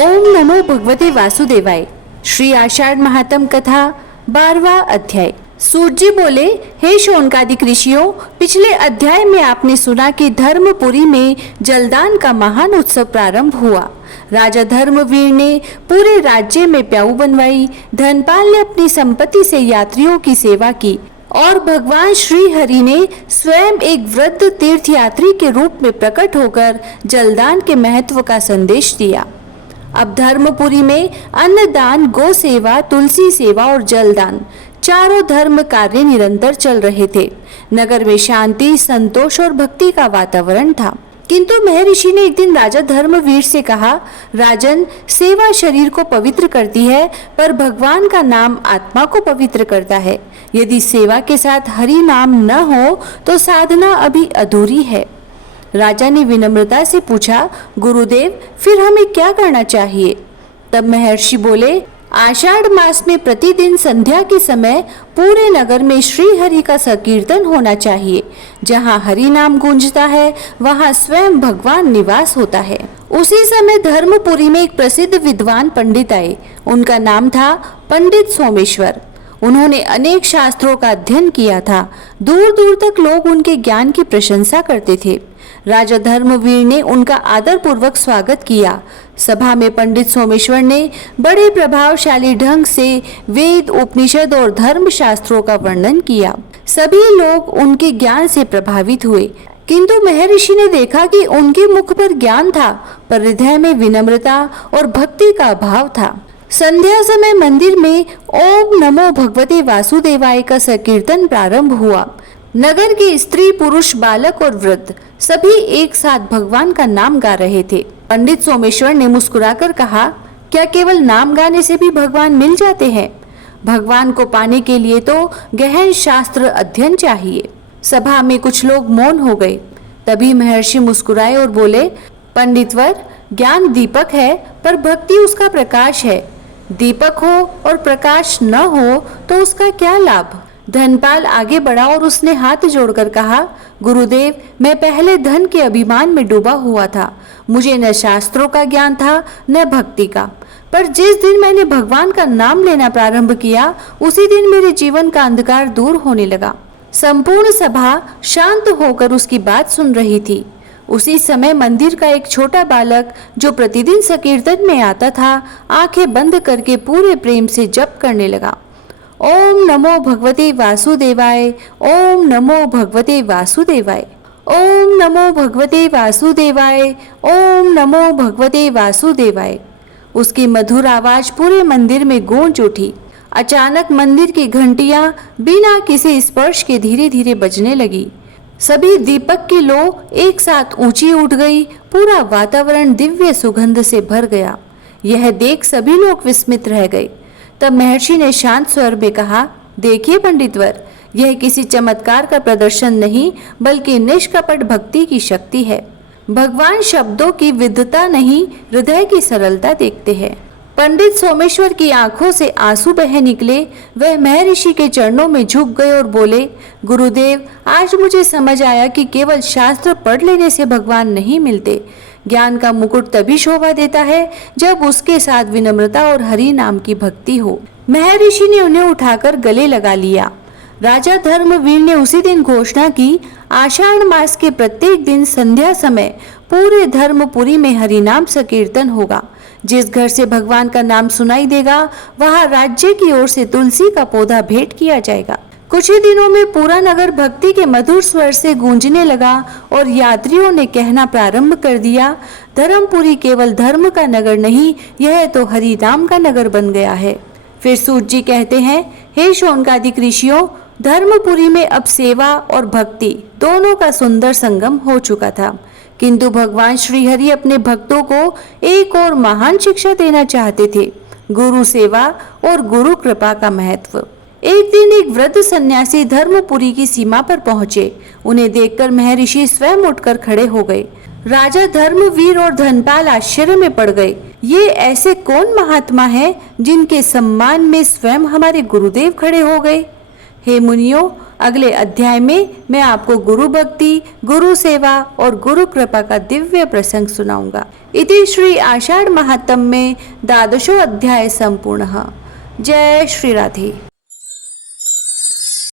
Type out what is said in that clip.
ओम नमो भगवते वासुदेवाय। श्री आषाढ़ महात्म कथा 12वां अध्याय। सूत जी बोले, हे शौनकादिक ऋषियों, पिछले अध्याय में आपने सुना कि धर्मपुरी में जलदान का महान उत्सव प्रारंभ हुआ। राजा धर्मवीर ने पूरे राज्य में प्याऊ बनवाई। धनपाल ने अपनी संपत्ति से यात्रियों की सेवा की और भगवान श्री हरि ने स्वयं एक वृद्ध तीर्थयात्री के रूप में प्रकट होकर जलदान के महत्व का संदेश दिया। अब धर्मपुरी में अन्नदान, गो सेवा, तुलसी सेवा और जलदान चारों धर्म कार्य निरंतर चल रहे थे। नगर में शांति, संतोष और भक्ति का वातावरण था। किंतु महर्षि ने एक दिन राजा धर्मवीर से कहा, राजन, सेवा शरीर को पवित्र करती है, पर भगवान का नाम आत्मा को पवित्र करता है। यदि सेवा के साथ हरि नाम न हो तो साधना अभी अधूरी है। राजा ने विनम्रता से पूछा, गुरुदेव, फिर हमें क्या करना चाहिए? तब महर्षि बोले, आषाढ़ मास में प्रतिदिन संध्या के समय पूरे नगर में श्री हरि का संकीर्तन होना चाहिए। जहाँ हरि नाम गूंजता है वहाँ स्वयं भगवान निवास होता है। उसी समय धर्मपुरी में एक प्रसिद्ध विद्वान पंडित आए। उनका नाम था पंडित सोमेश्वर। उन्होंने अनेक शास्त्रों का अध्ययन किया था। दूर दूर तक लोग उनके ज्ञान की प्रशंसा करते थे। राजा धर्मवीर ने उनका आदर पूर्वक स्वागत किया। सभा में पंडित सोमेश्वर ने बड़े प्रभावशाली ढंग से वेद, उपनिषद और धर्म शास्त्रों का वर्णन किया। सभी लोग उनके ज्ञान से प्रभावित हुए, किंतु महर्षि ने देखा कि उनके मुख पर ज्ञान था, पर हृदय में विनम्रता और भक्ति का अभाव था। संध्या समय मंदिर में ओम नमो भगवते वासुदेवाय का संकीर्तन प्रारंभ हुआ। नगर के स्त्री, पुरुष, बालक और वृद्ध सभी एक साथ भगवान का नाम गा रहे थे। पंडित सोमेश्वर ने मुस्कुराकर कहा, क्या केवल नाम गाने से भी भगवान मिल जाते हैं? भगवान को पाने के लिए तो गहन शास्त्र अध्ययन चाहिए। सभा में कुछ लोग मौन हो गए। तभी महर्षि मुस्कुराए और बोले, पंडितवर, ज्ञान दीपक है, पर भक्ति उसका प्रकाश है। दीपक हो और प्रकाश न हो तो उसका क्या लाभ? धनपाल आगे बढ़ा और उसने हाथ जोड़कर कहा, गुरुदेव, मैं पहले धन के अभिमान में डूबा हुआ था। मुझे न शास्त्रों का ज्ञान था न भक्ति का, पर जिस दिन मैंने भगवान का नाम लेना प्रारंभ किया उसी दिन मेरे जीवन का अंधकार दूर होने लगा। संपूर्ण सभा शांत होकर उसकी बात सुन रही थी। उसी समय मंदिर का एक छोटा बालक जो प्रतिदिन संकीर्तन में आता था, आंखें बंद करके पूरे प्रेम से जप करने लगा। ओम नमो भगवते वासुदेवाय, ओम नमो भगवते वासुदेवाय, ओम नमो भगवते वासुदेवाय, ओम नमो भगवते वासुदेवाय। उसकी मधुर आवाज पूरे मंदिर में गूंज उठी। अचानक मंदिर की घंटियां बिना किसी स्पर्श के धीरे धीरे बजने लगी। सभी दीपक की लो एक साथ ऊंची उठ गई। पूरा वातावरण दिव्य सुगंध से भर गया। यह देख सभी लोग विस्मित रह गए। तब महर्षि ने शांत स्वर में कहा, देखिए पंडितवर, यह किसी चमत्कार का प्रदर्शन नहीं बल्कि निष्कपट भक्ति की शक्ति है। भगवान शब्दों की विद्वता नहीं, हृदय की सरलता देखते हैं। पंडित सोमेश्वर की आंखों से आंसू बह निकले। वह महर्षि के चरणों में झुक गए और बोले, गुरुदेव, आज मुझे समझ आया कि केवल शास्त्र पढ़ लेने से भगवान नहीं मिलते। ज्ञान का मुकुट तभी शोभा देता है जब उसके साथ विनम्रता और हरि नाम की भक्ति हो। महर्षि ने उन्हें उठाकर गले लगा लिया। राजा धर्मवीर ने उसी दिन घोषणा की, आषाढ़ मास के प्रत्येक दिन संध्या समय पूरे धर्मपुरी में हरि नाम संकीर्तन होगा। जिस घर से भगवान का नाम सुनाई देगा वहां राज्य की ओर से तुलसी का पौधा भेंट किया जाएगा। कुछ ही दिनों में पूरा नगर भक्ति के मधुर स्वर से गूंजने लगा और यात्रियों ने कहना प्रारंभ कर दिया, धर्मपुरी केवल धर्म का नगर नहीं, यह तो हरि नाम का नगर बन गया है। फिर सूत जी कहते हैं, हे शौनकादिक ऋषियों, धर्मपुरी में अब सेवा और भक्ति दोनों का सुंदर संगम हो चुका था, किंतु भगवान श्री हरि अपने भक्तों को एक और महान शिक्षा देना चाहते थे, गुरु सेवा और गुरु कृपा का महत्व। एक दिन एक वृद्ध सन्यासी धर्मपुरी की सीमा पर पहुंचे। उन्हें देखकर महर्षि स्वयं उठकर खड़े हो गए। राजा धर्मवीर और धनपाल आश्चर्य में पड़ गए। ये ऐसे कौन महात्मा हैं जिनके सम्मान में स्वयं हमारे गुरुदेव खड़े हो गए? हे मुनियों, अगले अध्याय में मैं आपको गुरु भक्ति, गुरु सेवा और गुरु कृपा का दिव्य प्रसंग सुनाऊंगा। इति श्री आषाढ़ महात्म्ये द्वादशो अध्याय संपूर्णः। जय श्री राधे।